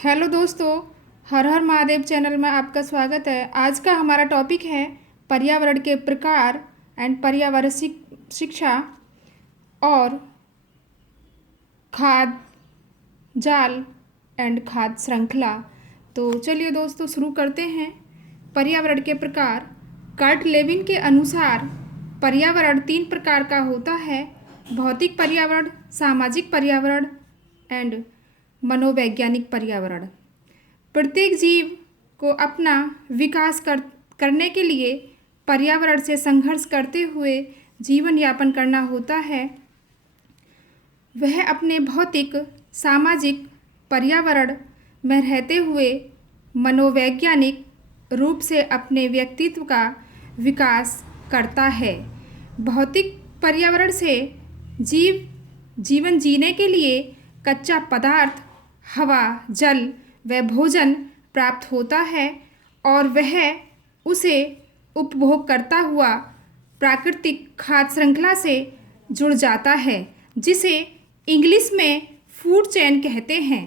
Hello दोस्तों, हर हर Mahadev channel में आपका स्वागत है। आज का हमारा टॉपिक है पर्यावरण के प्रकार एंड पर्यावरण शिक्षा और खाद जाल एंड खाद श्रृंखला। तो चलिए दोस्तों शुरू करते हैं। पर्यावरण के प्रकार। कर्ट लेविन के अनुसार पर्यावरण 3 प्रकार का होता है: भौतिक पर्यावरण, सामाजिक पर्यावरण एंड मनोवैज्ञानिक पर्यावरण। प्रत्येक जीव को अपना विकास करने के लिए पर्यावरण से संघर्ष करते हुए जीवन यापन करना होता है। वह अपने भौतिक सामाजिक पर्यावरण में रहते हुए मनोवैज्ञानिक रूप से अपने व्यक्तित्व का विकास करता है। भौतिक पर्यावरण से जीवन जीने के लिए कच्चा पदार्थ, हवा, जल व भोजन प्राप्त होता है और वह उसे उपभोग करता हुआ प्राकृतिक खाद्य श्रृंखला से जुड़ जाता है, जिसे इंग्लिश में फूड चेन कहते हैं।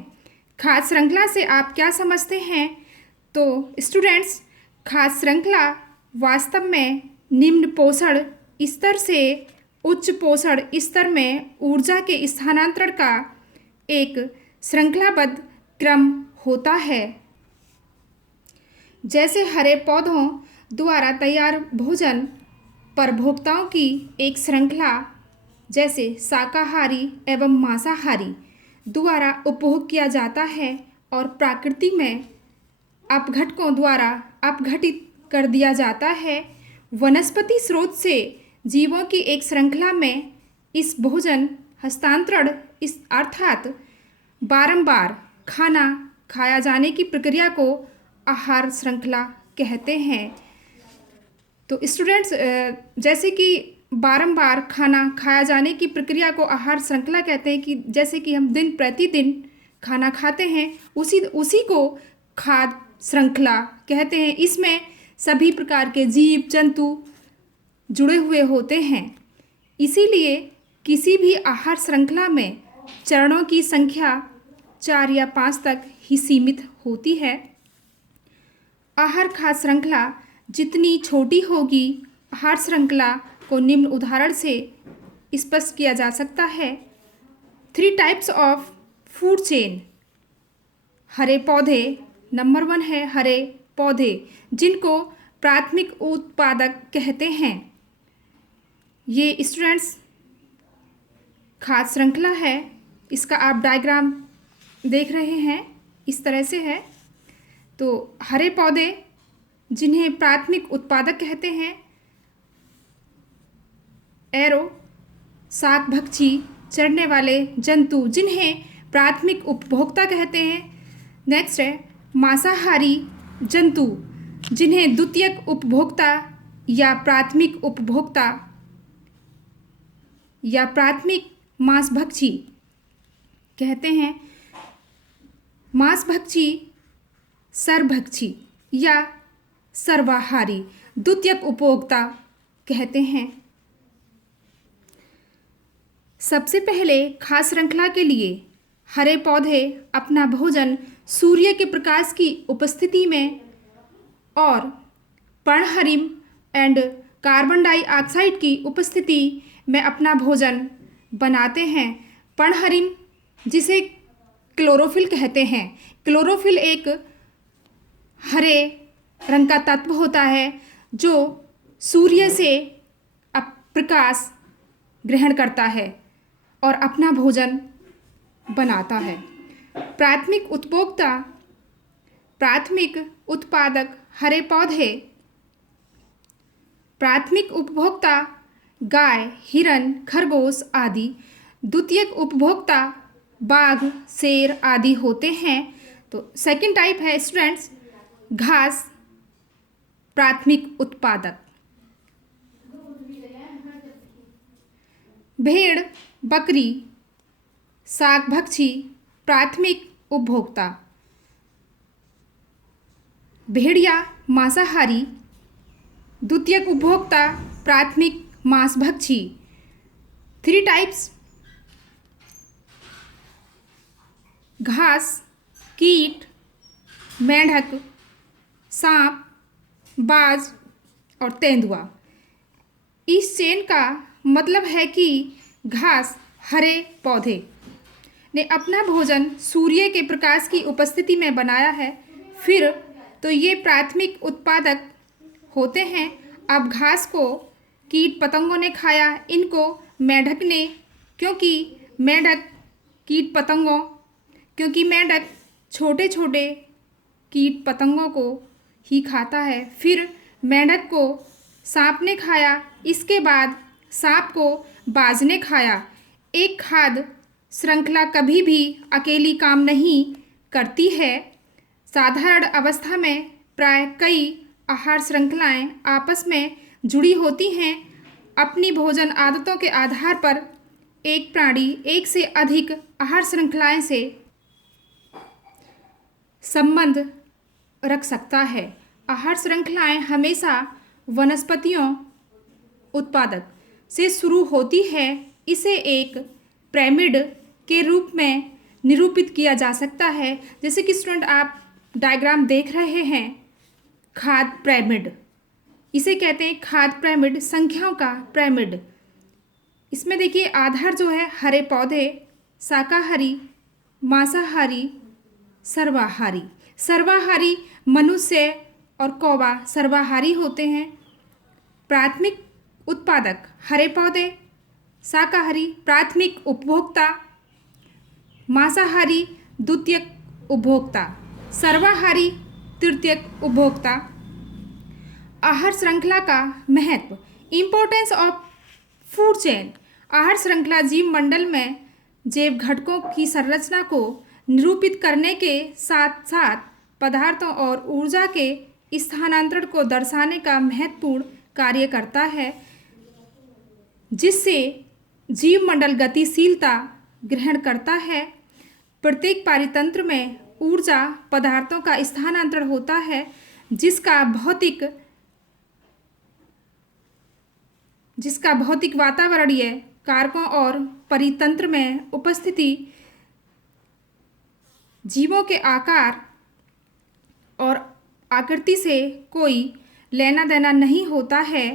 खाद्य श्रृंखला से आप क्या समझते हैं? तो स्टूडेंट्स, खाद्य श्रृंखला वास्तव में निम्न पोषण स्तर से उच्च पोषण स्तर में ऊर्जा के स्थानांतरण का एक श्रृंखलाबद्ध क्रम होता है। जैसे हरे पौधों द्वारा तैयार भोजन परभोक्ताओं की एक श्रृंखला, जैसे शाकाहारी एवं मांसाहारी द्वारा उपभोग किया जाता है और प्रकृति में अपघटकों द्वारा अपघटित कर दिया जाता है। वनस्पति स्रोत से जीवों की एक श्रृंखला में इस भोजन हस्तांतरण अर्थात बारंबार खाना खाया जाने की प्रक्रिया को आहार श्रृंखला कहते हैं। तो स्टूडेंट्स, जैसे कि बारंबार खाना खाया जाने की प्रक्रिया को आहार श्रृंखला कहते हैं कि जैसे कि हम दिन प्रतिदिन खाना खाते हैं, उसी को खाद्य श्रृंखला कहते हैं। इसमें सभी प्रकार के जीव जंतु जुड़े हुए होते हैं। इसीलिए किसी भी आहार श्रृंखला में चरणों की संख्या 4 या 5 तक ही सीमित होती है। आहार खाद्य श्रृंखला जितनी छोटी होगी, आहार श्रृंखला को निम्न उदाहरण से स्पष्ट किया जा सकता है। 3 टाइप्स ऑफ फूड चेन। हरे पौधे। नंबर 1 है हरे पौधे, जिनको प्राथमिक उत्पादक कहते हैं। ये स्टूडेंट्स खाद्य श्रृंखला है। इसका आप डायग्राम देख रहे हैं, इस तरह से है। तो हरे पौधे जिन्हें प्राथमिक उत्पादक कहते हैं, एरो शाक भक्षी चरने वाले जंतु जिन्हें प्राथमिक उपभोक्ता कहते हैं। नेक्स्ट है मांसाहारी जंतु जिन्हें द्वितीयक उपभोक्ता या प्राथमिक उपभोक्ता या प्राथमिक मांसभक्षी कहते हैं। मांसभक्षी सर्वभक्षी या सर्वाहारी द्वितीयक उपभोक्ता कहते हैं। सबसे पहले खाद्य श्रृंखला के लिए हरे पौधे अपना भोजन सूर्य के प्रकाश की उपस्थिति में और पर्णहरिम एंड कार्बन डाइऑक्साइड की उपस्थिति में अपना भोजन बनाते हैं। पर्णहरिम जिसे क्लोरोफिल कहते हैं। क्लोरोफिल एक हरे रंग का तत्व होता है जो सूर्य से प्रकाश ग्रहण करता है और अपना भोजन बनाता है। प्राथमिक उपभोक्ता, प्राथमिक उत्पादक हरे पौधे। प्राथमिक उपभोक्ता गाय, हिरन, खरगोश आदि। द्वितीयक उपभोक्ता बाघ, शेर आदि होते हैं। तो सेकंड टाइप है स्टूडेंट्स घास प्राथमिक उत्पादक। भेड़, बकरी, शाक भक्षी प्राथमिक उपभोक्ता। भेड़िया मांसाहारी, द्वितीयक उपभोक्ता प्राथमिक मांसभक्षी। 3 टाइप्स घास कीट, मेंढक, सांप, बाज और तेंदुआ। इस चेन का मतलब है कि घास, हरे पौधे ने अपना भोजन सूर्य के प्रकाश की उपस्थिति में बनाया है। फिर तो ये प्राथमिक उत्पादक होते हैं। अब घास को कीट पतंगों ने खाया, इनको मेंढक ने, क्योंकि मेंढक छोटे छोटे कीट पतंगों को ही खाता है। फिर मेंढक को सांप ने खाया, इसके बाद सांप को बाज ने खाया। एक खाद्य श्रृंखला कभी भी अकेली काम नहीं करती है। साधारण अवस्था में प्राय कई आहार श्रृंखलाएं आपस में जुड़ी होती हैं। अपनी भोजन आदतों के आधार पर एक प्राणी एक से अधिक आहार श्रृंखलाएं से संबंध रख सकता है। आहार श्रृंखलाएं हमेशा वनस्पतियों उत्पादक से शुरू होती है। इसे एक पिरामिड के रूप में निरूपित किया जा सकता है। जैसे कि स्टूडेंट आप डायग्राम देख रहे हैं, खाद्य पिरामिड, इसे कहते हैं खाद्य पिरामिड, संख्याओं का पिरामिड। इसमें देखिए आधार जो है हरे पौधे, शाकाहारी, मांसाहारी, सर्वाहारी। सर्वाहारी मनुष्य और कौवा सर्वाहारी होते हैं। प्राथमिक उत्पादक हरे पौधे, शाकाहारी प्राथमिक उपभोक्ता, मांसाहारी द्वितीयक उपभोक्ता, सर्वाहारी तृतीयक उपभोक्ता। आहार श्रृंखला का महत्व, इम्पोर्टेंस ऑफ फूड चेन। आहार श्रृंखला जीव मंडल में जैव घटकों की संरचना को निरूपित करने के साथ साथ पदार्थों और ऊर्जा के स्थानांतरण को दर्शाने का महत्वपूर्ण कार्य करता है, जिससे जीव मंडल गतिशीलता ग्रहण करता है। प्रत्येक परितंत्र में ऊर्जा पदार्थों का स्थानांतरण होता है, जिसका भौतिक वातावरणीय कारकों और परितंत्र में उपस्थिति जीवों के आकार और आकृति से कोई लेना देना नहीं होता है।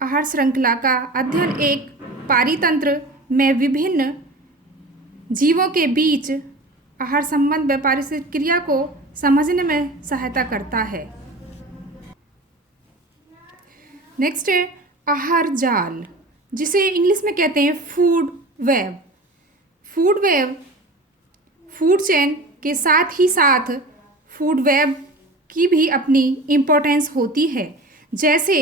आहार श्रृंखला का अध्ययन एक परितंत्र में विभिन्न जीवों के बीच आहार संबंध व पारिस्थितिक क्रिया को समझने में सहायता करता है। नेक्स्ट है आहार जाल, जिसे इंग्लिश में कहते हैं food web. Food web food chain के साथ ही साथ फूड वेब की भी अपनी इम्पोर्टेंस होती है। जैसे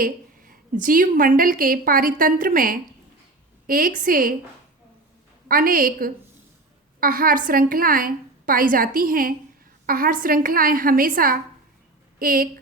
जीव मंडल के परितंत्र में एक से अनेक आहार श्रृंखलाएं पाई जाती हैं। आहार श्रृंखलाएं हमेशा एक